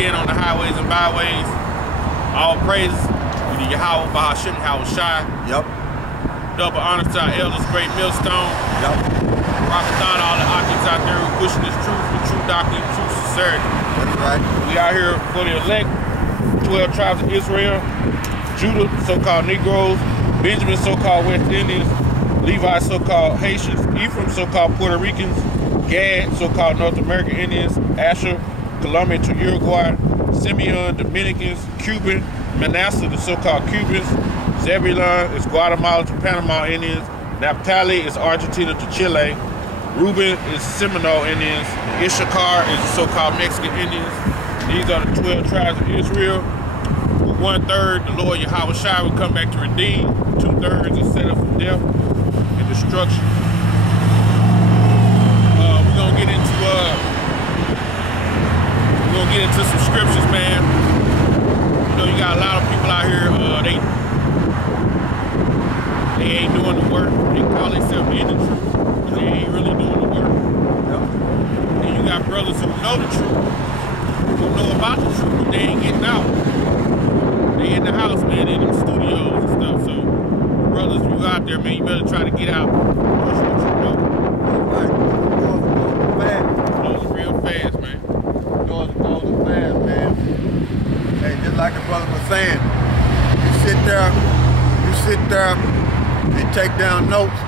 again on the highways and byways. All praises to the Yahawah, bahasham, Yahawashi. Yep. Double honor to our elders, great millstone. Yep. Rockthon, all the Akins out there who pushing this truth with true doctrine, true sincerity. That's right. We out here for the elect, 12 tribes of Israel, Judah, so-called Negroes, Benjamin, so-called West Indians, Levi, so-called Haitians, Ephraim, so-called Puerto Ricans, Gad, so-called North American Indians, Asher, Colombia to Uruguay, Simeon, Dominicans, Cuban, Manasseh, the so-called Cubans, Zebulon is Guatemala to Panama Indians, Naphtali is Argentina to Chile, Reuben is Seminole Indians, Issachar is the so-called Mexican Indians. These are the 12 tribes of Israel. With 1/3, the Lord Yahawashi will come back to redeem. 2/3 is set up for death and destruction. We're gonna get into some scriptures, man. You know, you got a lot of people out here, they ain't doing the work. They call themselves in the truth, but they ain't really doing the work. Yep. And you got brothers who know the truth, who know about the truth, but they ain't getting out. They in the house, man, in them studios and stuff. So, brothers, you out there, man, you better try to get out. Push what you know. Right. Closing real fast, man. Doors are closing fast, man. Hey, just like the brother was saying, you sit there and take down notes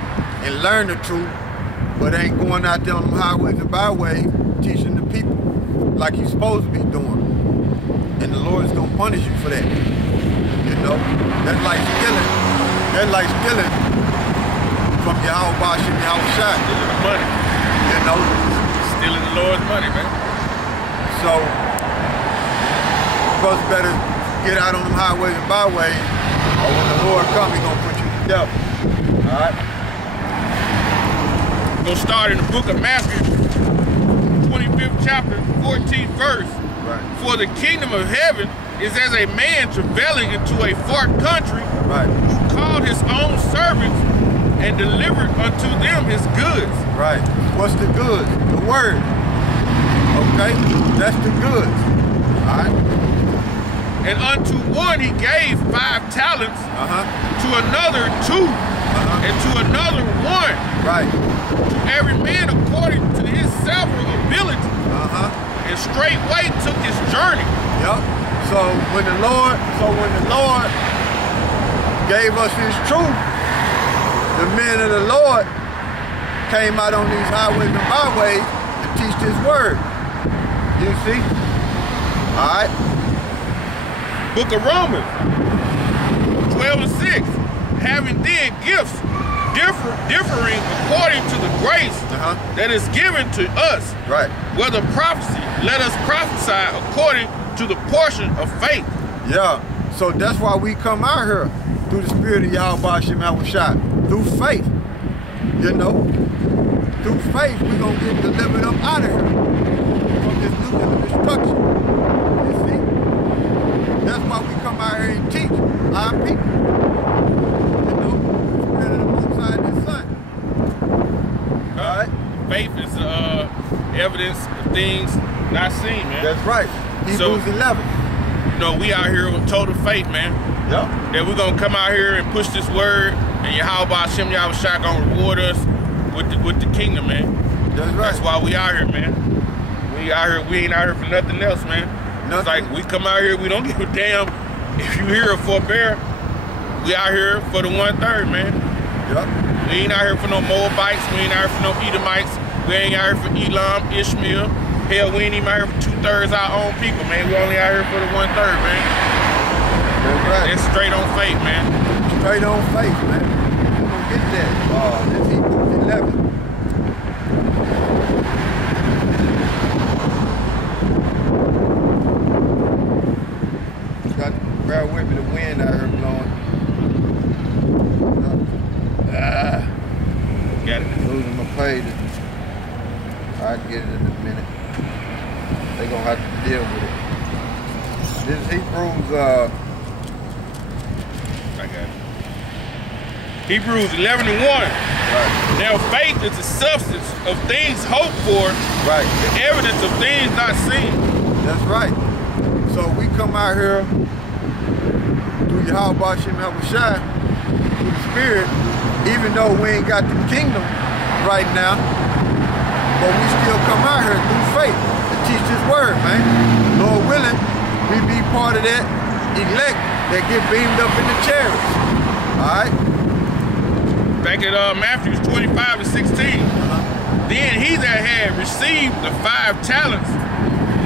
and learn the truth, but ain't going out there on them highways and byways teaching the people like you're supposed to be doing. And the Lord is gonna punish you for that. You know? That's like stealing. That's like stealing from Yahawah, Yahawashi. Stealing the money. You know? Stealing the Lord's money, man. So, brothers better get out on them highways and byways, or when the Lord comes, He's gonna put you to death. Alright? We're gonna start in the book of Matthew, 25th chapter, 14th verse. Right. For the kingdom of heaven is as a man traveling into a far country, Right. who called his own servants and delivered unto them his goods. Right. What's the goods? The word. Okay? That's the goods. Alright? And unto one he gave 5 talents, to another 2, and to another 1. Right. To every man according to his several ability. And straightway took his journey. Yep. So when the Lord gave us His truth, the men of the Lord came out on these highways and byways to teach this word. You see? All right. Book of Romans, 12:6. Having then gifts differing according to the grace that is given to us. Right. Whether prophecy, let us prophesy according to the portion of faith. Yeah. So that's why we come out here through the spirit of Yahawashi, through faith. You know, through faith we're gonna get delivered up out of here from this nuclear destruction. You see? That's why we come out here and teach our people. You know, the spirit of the Most High and His Son. All right. Faith is evidence of things not seen, man. That's right. Hebrews 11. You know, we out here with total faith, man. Yep. That we're gonna come out here and push this word, and Yahawah Yahawashi gonna reward us with the kingdom, man. That's right. That's why we out here, man. We ain't out here for nothing else, man. It's like we come out here, we don't give a damn if you hear a forbear. We out here for the 1/3, man. Yep. We ain't out here for no Moabites, we ain't out here for no Edomites, we ain't out here for Elam, Ishmael. Hell, we ain't even out here for 2/3 our own people, man. We only out here for the 1/3, man. That's right. It's straight on faith, man. Straight on faith, man. We're gonna get that. That's Hebrews 11. Got bear with me, the wind out here blowing. Got it. Losing my page. I'll get it in a minute. They're gonna have to deal with it. This is Hebrews, I got it. Hebrews 11:1. right, Now faith is the substance of things hoped for, right. the evidence of things not seen. That's right. So we come out here through Yahawah, through the Spirit, even though we ain't got the kingdom right now, but we still come out here through faith to teach this word, man. Lord willing, we be part of that elect that get beamed up in the chariots. All right? Back at Matthew 25 and 16. Then he that had received the 5 talents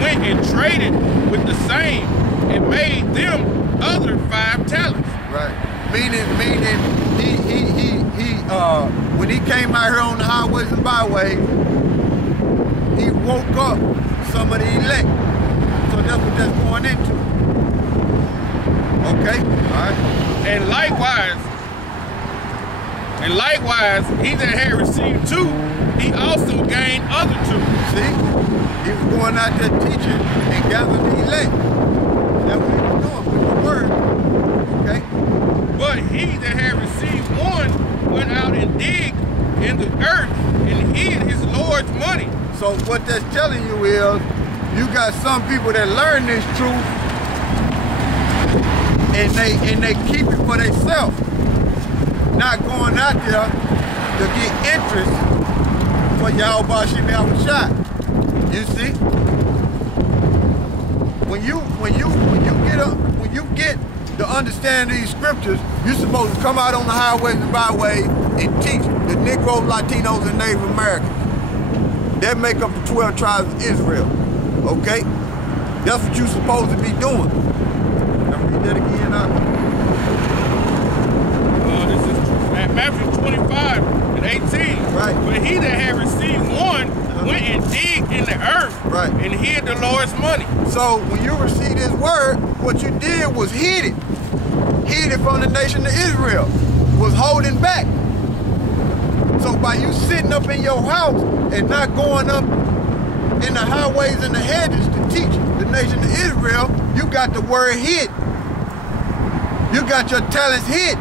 went and traded with the same and made them other 5 talents. Right. Meaning he when he came out here on the highways and byways, he woke up some of the elect. So that's what that's going into. Okay? Alright. And likewise, he that had received 2, he also gained other 2. See? He was going out there teaching and gathering the elect. That's what he was doing with the word. Okay? But he that had received 1 went out and digged in the earth and hid his Lord's money. So what that's telling you is, you got some people that learn this truth and they keep it for themselves. Not going out there to get interest for Yahawashi. You see? When you get the understanding of these scriptures, you're supposed to come out on the highways and byways and teach the Negroes, Latinos, and Native Americans. That make up the 12 tribes of Israel. Okay? That's what you're supposed to be doing. Now read that again out. This is Matthew 25 and 18. Right. But he that had received 1 went and digged in the earth, right, and hid the Lord's money. So when you receive this word, what you did was hid it. Hid it from the nation of Israel. Was holding back. So by you sitting up in your house and not going up in the highways and the hedges to teach the nation of Israel, you got the word hid. You got your talents hid.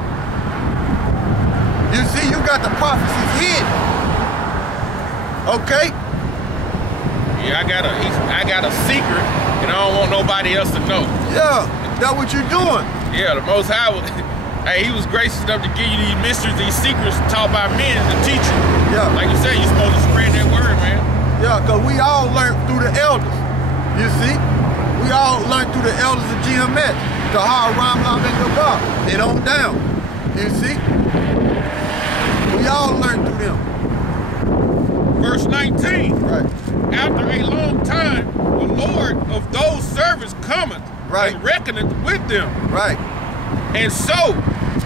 You see, you got the prophecies hid. Okay? Yeah, I got a secret, and I don't want nobody else to know. Yeah, that's what you're doing. Yeah, the Most High was, hey, he was gracious enough to give you these mysteries, these secrets taught by men to teach you. Yeah. Like you said, you're supposed to spread that word, man. Yeah, because we all learned through the elders. You see? We all learned through the elders of GMS, the Haram, and Gabah, and on down. You see? We all learned through them. Verse 19. Right. After a long time, the Lord of those servants cometh, right, and reckoneth with them. Right. And so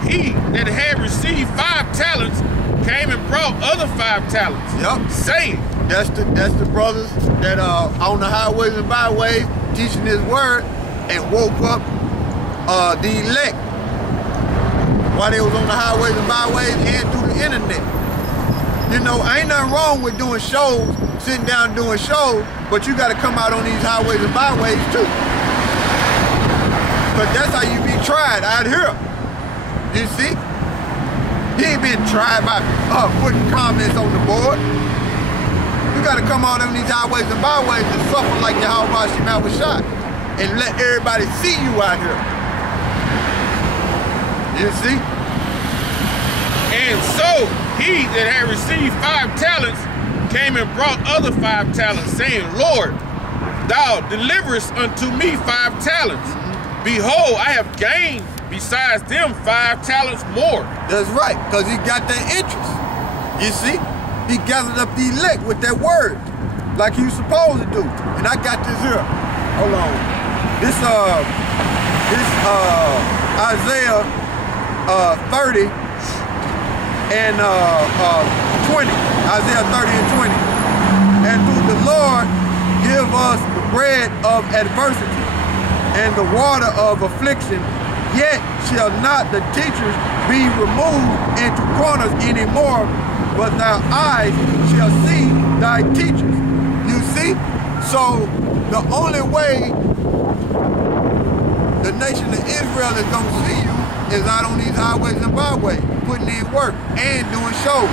he that had received 5 talents came and brought other 5 talents. Yep. Saying, that's the brothers that are on the highways and byways teaching his word and woke up the elect while they was on the highways and byways and through the internet. You know, ain't nothing wrong with doing shows, sitting down doing shows, but you got to come out on these highways and byways too. But that's how you be tried out here. You see? He ain't been tried by putting comments on the board. You got to come out on these highways and byways and suffer like Yahawashi and let everybody see you out here. You see? And so he that had received 5 talents came and brought other 5 talents, saying, Lord, thou deliverest unto me 5 talents. Behold, I have gained besides them 5 talents more. That's right, because he got that interest. You see? He gathered up the elect with that word, like he was supposed to do. And I got this here. Hold on. This Isaiah 30 and 20. Isaiah 30 and 20. And through the Lord give us the bread of adversity and the water of affliction, yet shall not the teachers be removed into corners anymore, but thy eyes shall see thy teachers. You see? So the only way the nation of Israel is going to see you is out on these highways and byways, putting in work and doing shows.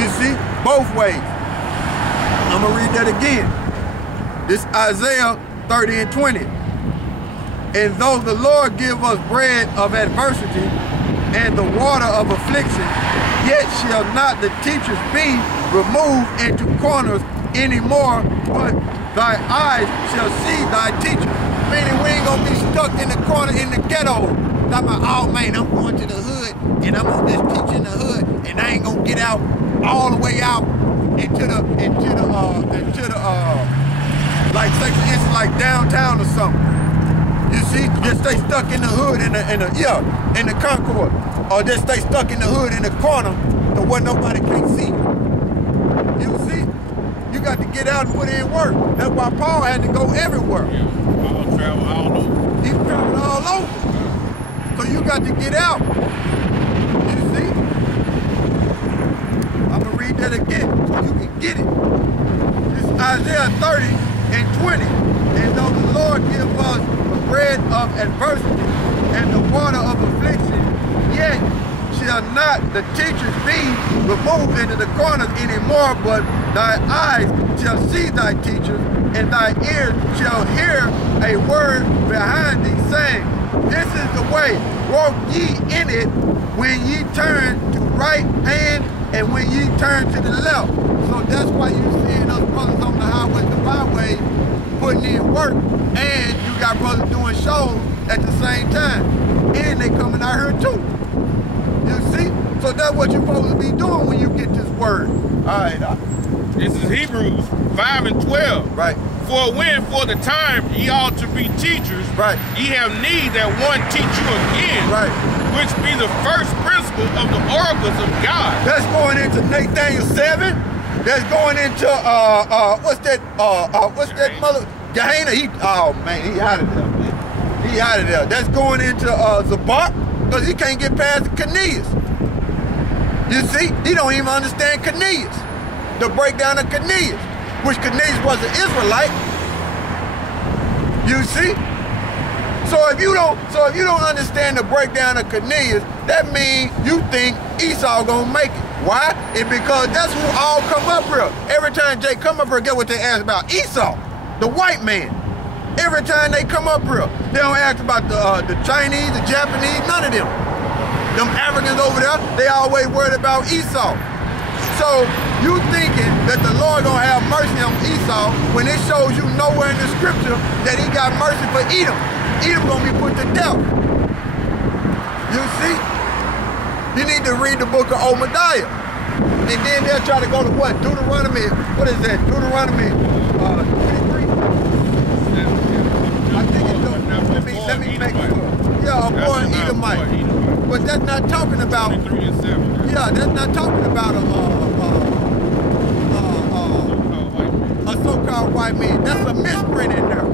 You see? Both ways. I'm going to read that again. This Isaiah 30 and 20. And though the Lord give us bread of adversity and the water of affliction, yet shall not the teachers be removed into corners anymore, but thy eyes shall see thy teachers. Meaning we ain't gonna be stuck in the corner in the ghetto. Talking about, oh man, I'm going to the hood and I'm gonna just teach in the hood and I ain't gonna get out all the way out into the like say for instance like downtown or something. You see, just stay stuck in the hood in the Concord, or just stay stuck in the hood in the corner to where nobody can see you. You see, you got to get out and put in work. That's why Paul had to go everywhere. Yeah, Paul traveled all over. He traveled all over. So you got to get out. You see? I'm gonna read that again so you can get it. It's Isaiah 30 and 20. And though the Lord give us the bread of adversity and the water of affliction, yet shall not the teachers be removed into the corners anymore, but thy eyes shall see thy teachers, and thy ears shall hear a word behind thee, saying, this is the way, walk ye in it, when ye turn to right hand and when ye turn to the left. So that's why you seeing us brothers on the highways and byways putting in work, and you got brothers doing shows at the same time, and they coming out here too. You see? So that's what you're supposed to be doing when you get this word. All right. This is Hebrews 5 and 12. Right. For when for the time ye ought to be teachers, right, ye have need that one teach you again, right, which be the first principle of the oracles of God. That's going into Nathaniel 7. That's going into what's that mother Gehenna? Oh man, he out of there, man. He out of there. That's going into Zabak, because he can't get past the Cornelius. You see, he don't even understand Cornelius. The breakdown of Cornelius, which Cornelius was an Israelite. You see? So if you don't understand the breakdown of Cornelius, that means you think Esau gonna make it. Why? It's because that's who all come up here. Every time Jay come up here, get what they ask about? Esau, the white man. Every time they come up here, they don't ask about the Chinese, the Japanese, none of them. Them Africans over there, they always worried about Esau. So you thinking that the Lord gonna have mercy on Esau when it shows you nowhere in the scripture that he got mercy for Edom. Edom gonna be put to death. You see? You need to read the book of Obadiah. And then they'll try to go to what? Deuteronomy, what is that? Deuteronomy 23? I think it's, let me make sure. Yeah, a born Edomite. But that's not talking about, 23 and 7. yeah, that's not talking about a so-called white man. That's a misprint in there.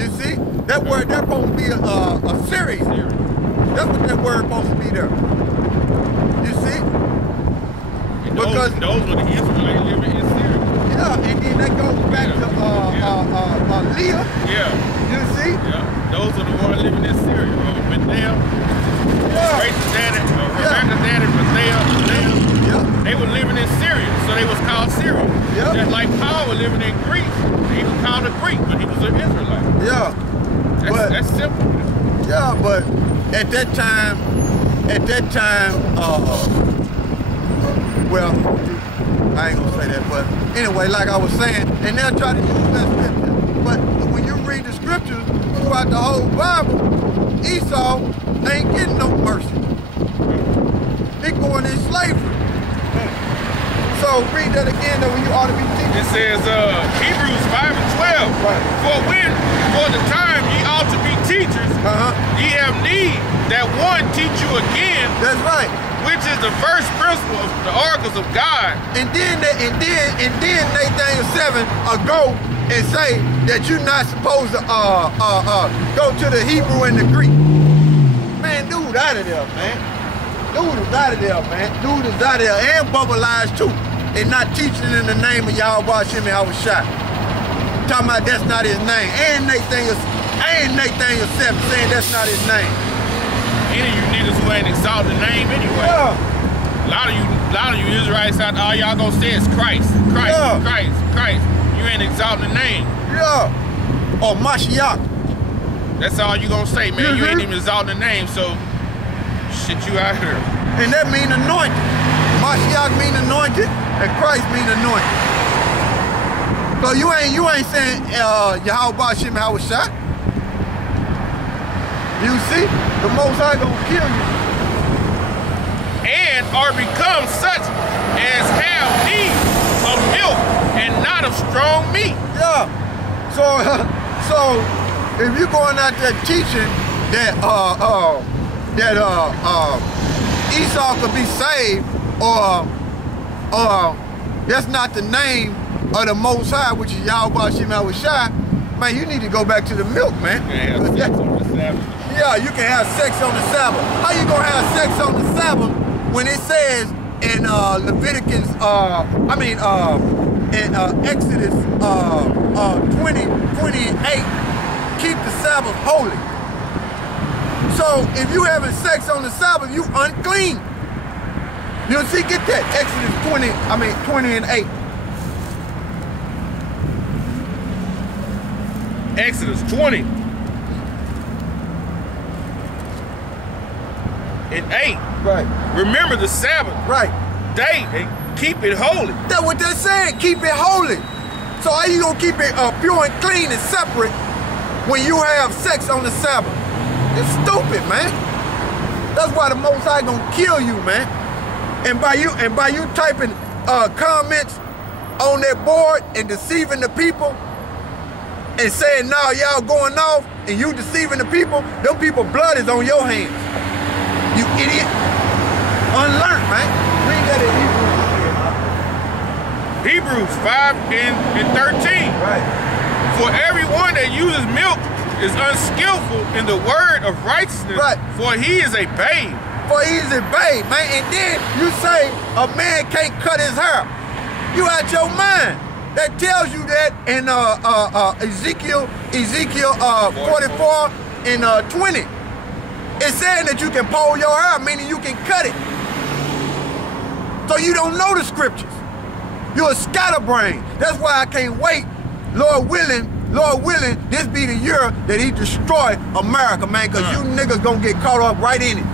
You see? That word, that's supposed to be a series. That's what that word supposed to be there. You see? And because those were the Israelites living in Syria. Yeah, and then that goes back to Leah. Yeah. You see? Yeah. Those are the ones living in Syria. Bethel. Yeah. Rachel's daddy, Rebecca's daddy, Bethel. Yeah. They were living in Syria, so they was called Syria. Yeah. Just like Paul was living in Greece. He was called a Greek, but he was an Israelite. Yeah. That's simple. Yeah, but at that time, well, I ain't gonna say that, but anyway, like I was saying, and they'll try to use that scripture. But when you read the scriptures throughout the whole Bible, Esau ain't getting no mercy. He going in slavery. So read that again though when you ought to be teaching. It says Hebrews 5 and 12. Right. For the time ye ought to be teachers, ye have need that one teach you again. That's right. Which is the first principle of the oracles of God. And then Nathaniel 7 go and say that you're not supposed to go to the Hebrew and the Greek. Man, dude out of there, man. Dude is out of there, man. Dude is out of there and bubbleized too. And not teaching in the name of Yahawashi and Yahawashi. Talking about that's not his name. And Nathaniel 7 saying that's not his name. Any of you niggas who ain't exalt the name anyway. Yeah. A lot of you Israelites out there, all y'all gonna say is Christ. Christ. You ain't exalting the name. Yeah. Or Mashiach. That's all you gonna say, man. You ain't even exalting the name, so shit, you out here. And that mean anointed. Mashiach mean anointed, and Christ mean anointed. So you ain't saying Yahawah bahasham Yahawashi. You see, the Most High gonna kill you. And are become such as have need of milk and not of strong meat. Yeah. So if you're going out there teaching that Esau could be saved, or that's not the name of the Most High, which is Yahawah bahasham Yahawashi, man, you need to go back to the milk, man. Yeah, you can have sex on the Sabbath. How you gonna have sex on the Sabbath when it says in Leviticus, in Exodus 20:28, keep the Sabbath holy. So if you having sex on the Sabbath, you unclean. You see, get that Exodus 20 and 8. Exodus 20 and 8. Right. Remember the Sabbath. Right. Day and keep it holy. That's what they're saying. Keep it holy. So how you gonna keep it pure and clean and separate when you have sex on the Sabbath? It's stupid, man. That's why the Most High gonna kill you, man. And by you typing comments on that board and deceiving the people and saying, "Now y'all going off," and you deceiving the people, them people blood is on your hands. You idiot. Unlearned, man. Read that in Hebrews 5 and 13. Right. For everyone that uses milk is unskillful in the word of righteousness, right, for he is a babe. For he is a babe, man. And then you say a man can't cut his hair. You out your mind. That tells you that in Ezekiel 44 and 20. It's saying that you can pull your hair, meaning you can cut it. So you don't know the scriptures. You're a scatterbrain. That's why I can't wait, Lord willing, this be the year that he destroy America, man, because you niggas gonna get caught up right in it.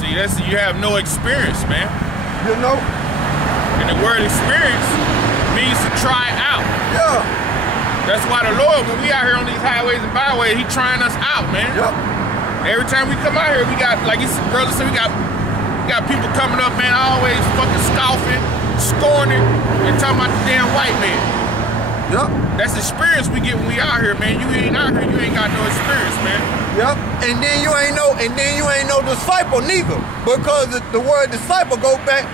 See, you have no experience, man. You know? And the word experience means to try out. Yeah. That's why the Lord, when we out here on these highways and byways, he trying us out, man. Yep. Every time we come out here, we got, like his brother said, we got people coming up, man, always fucking scoffing, scorning, and talking about the damn white man. Yep. That's the experience we get when we out here, man. You ain't out here, you ain't got no experience, man. Yep. And then you ain't no disciple neither, because the word disciple go back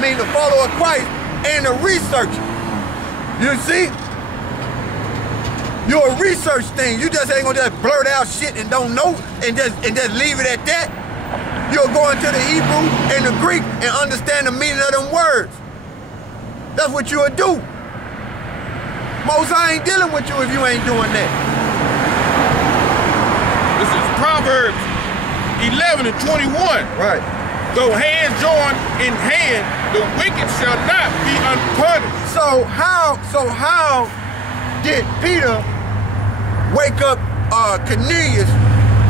mean the follower of Christ and a researcher. You see? You're a research thing. You just ain't gonna just blurt out shit and don't know and just leave it at that. You'll go into the Hebrew and the Greek and understand the meaning of them words. That's what you'll do. Most I ain't dealing with you if you ain't doing that. This is Proverbs 11 and 21. Right. Though hands join in hand, the wicked shall not be unpunished. So how did Peter wake up Cornelius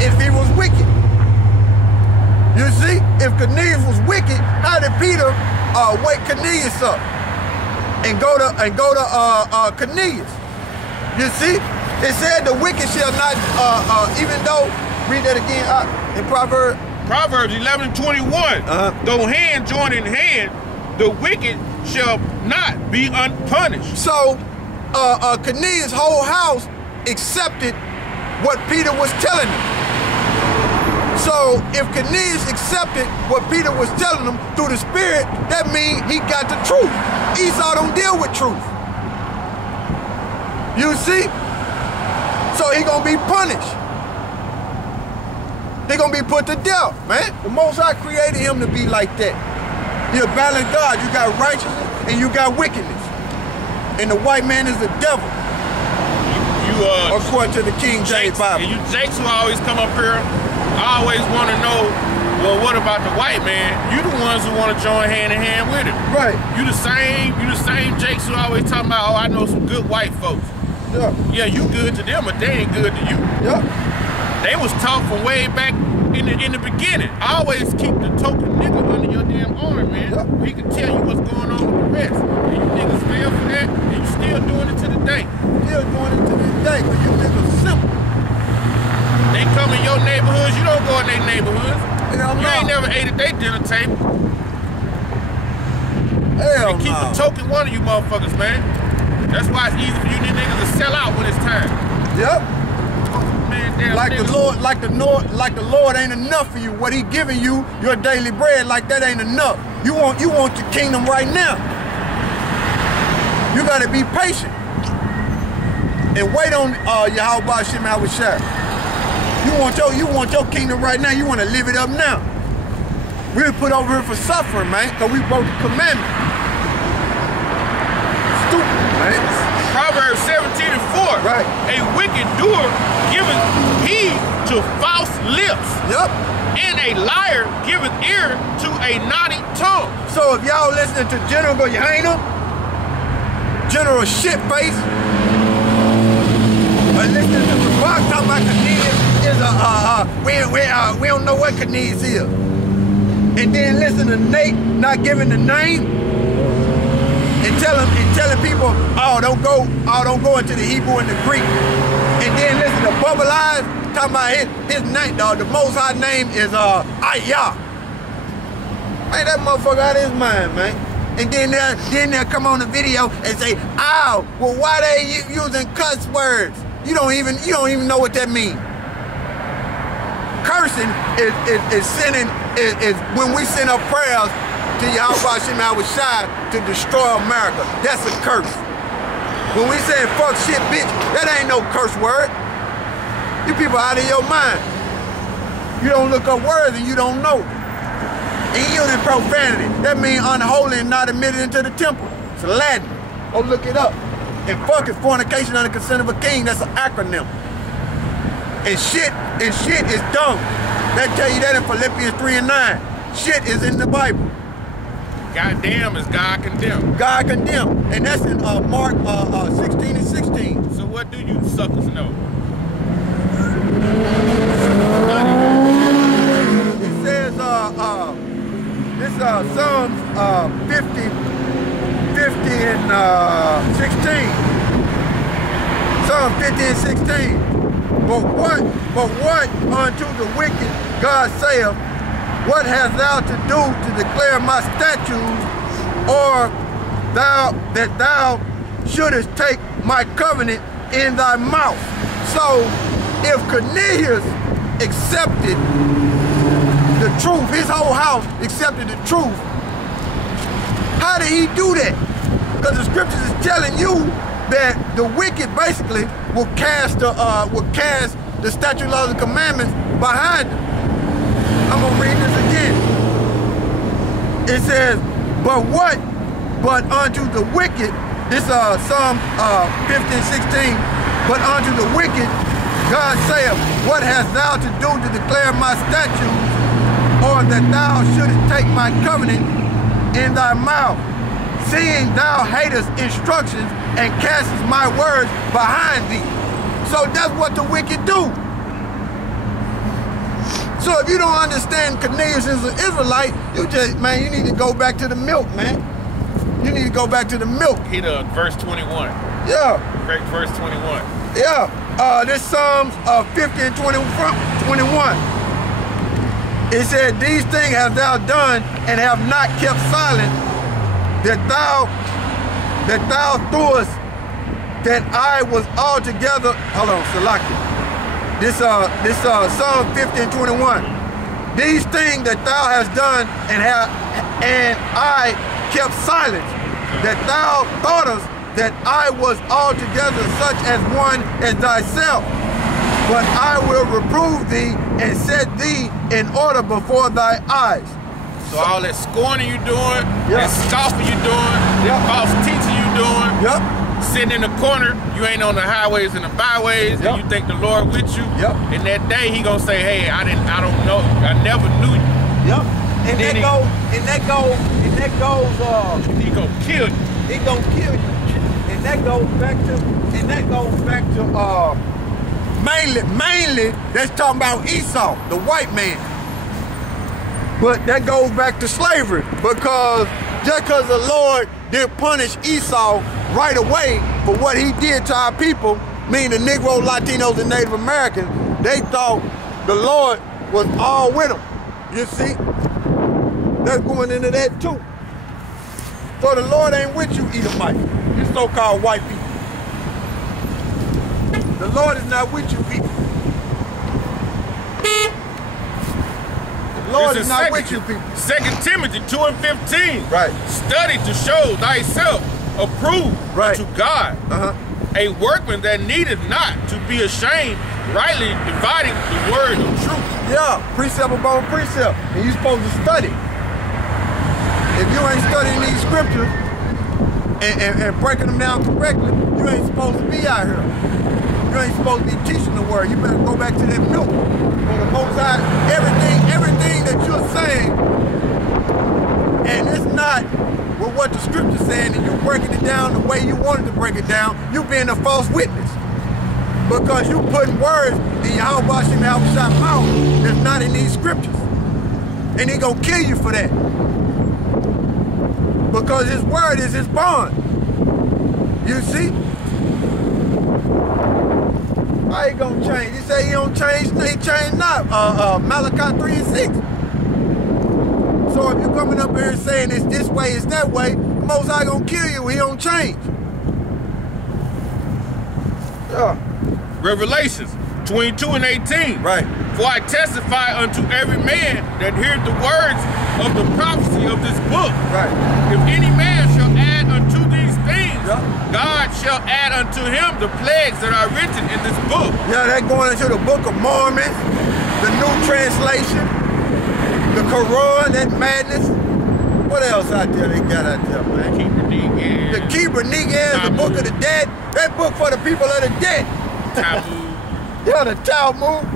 if he was wicked? You see, if Cornelius was wicked, how did Peter wake Cornelius up and go to Cornelius? You see, it said the wicked shall not, even though, read that again in Proverbs 11 and 21. Though hand join in hand, the wicked shall not be unpunished. So Cornelius' whole house accepted what Peter was telling them. So if Cornelius accepted what Peter was telling him through the Spirit, that means he got the truth. Esau don't deal with truth. You see? So he gonna be punished. They gonna be put to death, man. The Most High created him to be like that. You're a balanced God. You got righteousness and you got wickedness. And the white man is the devil. According to the King James Bible. And you Jakes who always come up here, I always want to know, well, what about the white man? You the ones who want to join hand in hand with him. Right. You the same Jakes who always talking about, oh, I know some good white folks. Yeah. Yeah, you good to them, but they ain't good to you. Yep. They was taught from way back in the beginning. Always keep the token nigga under your damn arm, man. Yep. He can tell you what's going on with the rest. And you niggas fail for that, and you still doing it to the day. Still doing it to this day, but you niggas simple. They come in your neighborhoods, you don't go in their neighborhoods. Hell You no. ain't never ate at their dinner table. Hell They keep no. the token one of you motherfuckers, man. That's why it's easy for you niggas to sell out when it's time. Yep. Man, damn Like niggas. the Lord ain't enough for you. What he giving you, your daily bread, like that ain't enough. You want your kingdom right now. You gotta be patient. And wait on Yahawashi. You want your kingdom right now. You want to live it up now. We were put over here for suffering, man, because we broke the commandment. Stupid, man. Proverbs 17:4. Right. A wicked doer giveth heed to false lips, Yep. and a liar giveth ear to a naughty tongue. So if y'all listening to General Yahawashi, General Shitface, or listening to the rock talking about Canadians is we don't know what Canadians is. And then listen to Nate not giving the name and telling people, don't go into the Hebrew and the Greek. And then listen to Bubble Eyes talking about his name, dog. The Most High name is Yah. Man, that motherfucker out of his mind, man. And then they'll come on the video and say, well, why they using cuss words? You don't even know what that means. Cursing is sinning, is when we send up prayers to Yahawashi to destroy America. That's a curse. When we say fuck shit, bitch, that ain't no curse word. You people out of your mind. You don't look up words and you don't know. And using profanity. That means unholy and not admitted into the temple. It's Latin. Go look it up. And fuck is fornication under consent of a king. That's an acronym. And shit is dumb. They tell you that in Philippians 3:9. Shit is in the Bible. Goddamn is God condemned. God condemned. And that's in Mark 16:16. So what do you suckers know? It says this Psalms 50 and 16. Psalm 50 and 16. But what unto the wicked God saith, what hast thou to do to declare my statutes, or that thou shouldest take my covenant in thy mouth? So if Cornelius accepted the truth, his whole house accepted the truth, how did he do that? Because the scriptures is telling you that the wicked basically will cast the statute, laws, and commandments behind them. I'm gonna read this again. It says, but unto the wicked, this Psalm 15:16, but unto the wicked, God saith, what hast thou to do to declare my statutes, or that thou shouldest take my covenant in thy mouth, seeing thou hatest instructions and castest my words behind thee? So that's what the wicked do. So if you don't understand Cornelius is an Israelite, you need to go back to the milk, man. You need to go back to the milk. Hit verse 21. Yeah. Verse 21. Yeah. This Psalms 50 and 21. It said, these things hast thou done and have not kept silent, that thou thouest that I was altogether, hold on, Salaki. This Psalm 50 and 21. These things that thou hast done and I kept silence, that thou thoughtest that I was altogether such as one as thyself. But I will reprove thee and set thee in order before thy eyes. So all that scorning you doing, that scoffing you doing, that false teaching you doing, sitting in the corner, you ain't on the highways and the byways, and you think the Lord with you. And that day he gonna say, hey, I don't know, I never knew you. And that goes, he gonna kill you. He gonna kill you. And that goes back to Mainly, that's talking about Esau, the white man. But that goes back to slavery, because just because the Lord didn't punish Esau right away for what he did to our people, meaning the Negro, Latinos, and Native Americans, they thought the Lord was all with them. You see? That's going into that too. So the Lord ain't with you, Edomite, you so-called white people. The Lord is not with you, people. The Lord is not with you, people. 2 Timothy 2:15. Right. Study to show thyself approved to God, a workman that needeth not to be ashamed, rightly dividing the word of truth. Yeah, precept upon precept, and you're supposed to study. If you ain't studying these scriptures and breaking them down correctly, you ain't supposed to be out here. You ain't supposed to be teaching the word. You better go back to that milk. For the Most High, everything that you're saying, and it's not with what the scripture's saying, and you're breaking it down the way you wanted to break it down, you being a false witness. Because you putting words in Yahawashi Yahawashi mouth that's not in these scriptures. And he gonna kill you for that. Because his word is his bond. You see? How he gonna change? He say he don't change, he changed not. Malachi 3:6. So if you coming up here and saying it's this way, it's that way, the Most High gonna kill you, he don't change. Yeah. Revelations 22:18. Right. For I testify unto every man that heareth the words of the prophecy of this book. Right. If any man shall add unto these things, God shall add unto him the plagues that are written in this book. Yeah, that going into the Book of Mormon, the New Translation, the Quran, that madness. What else out there they got out there, man? The Keeper Negas, the Book of the Dead. That book for the people of the dead. Talmud. Yeah, the Talmud.